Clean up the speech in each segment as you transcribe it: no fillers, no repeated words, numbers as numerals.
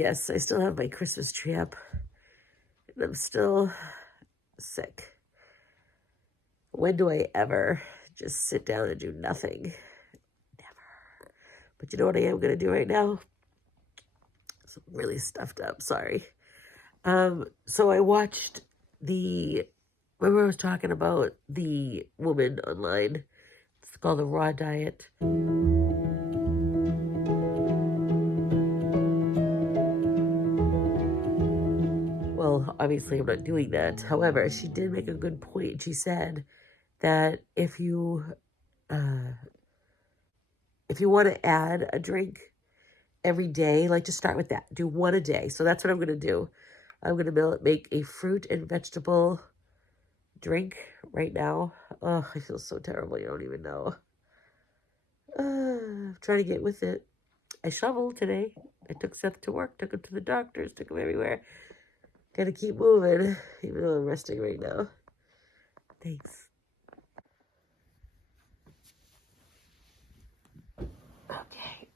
yes, I still have my Christmas tree up. And I'm still sick. When do I ever just sit down and do nothing? Never. But you know what I am going to do right now? So I'm really stuffed up, sorry. So I watched remember I was talking about the woman online. It's called the Raw Diet. Well, obviously I'm not doing that. However, she did make a good point. She said that if you want to add a drink every day, like just start with that. Do one a day. So that's what I'm going to do. I'm going to make a fruit and vegetable drink right now. Oh, I feel so terrible. You don't even know. I'm trying to get with it. I shoveled today. I took Seth to work, took him to the doctors, took him everywhere. Gotta keep moving, even though I'm resting right now. Thanks. Okay.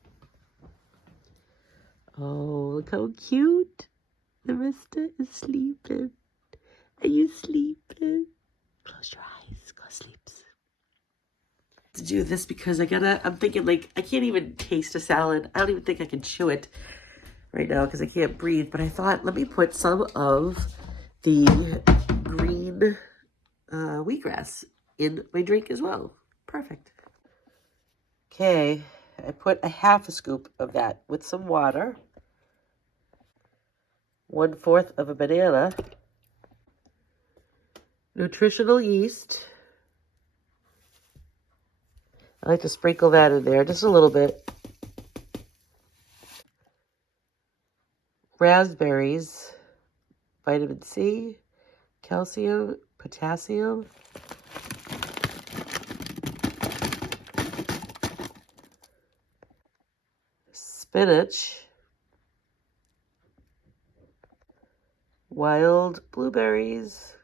Oh, look how cute. The mister is sleeping. Are you sleeping? Close your eyes. Go sleep. To do this because I'm thinking like, I can't even taste a salad. I don't even think I can chew it right now because I can't breathe. But I thought, let me put some of the green wheatgrass in my drink as well. Perfect. Okay, I put a half a scoop of that with some water. 1/4 of a banana. Nutritional yeast. I like to sprinkle that in there just a little bit. Raspberries, vitamin C, calcium, potassium. Spinach. Wild blueberries.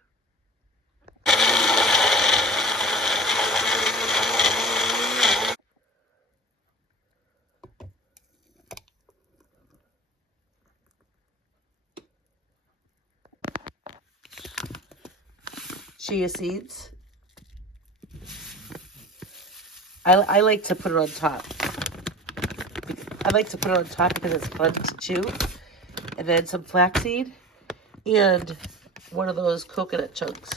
Chia seeds. I like to put it on top. I like to put it on top because it's fun to chew. And then some flaxseed and one of those coconut chunks.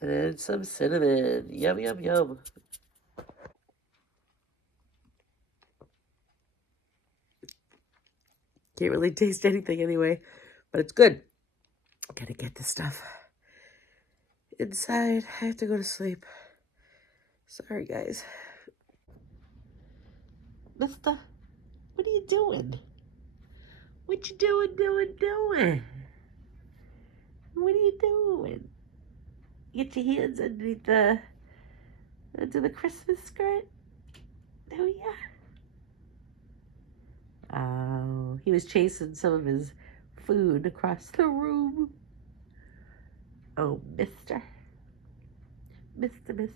And then some cinnamon. Yum, yum, yum. Can't really taste anything anyway, but it's good. Gotta get this stuff inside. I have to go to sleep. Sorry, guys. Mister, what are you doing? What you doing? What are you doing? Get your hands underneath under the Christmas skirt. Oh, yeah. Oh, he was chasing some of his food across the room. Oh, mister. Mister.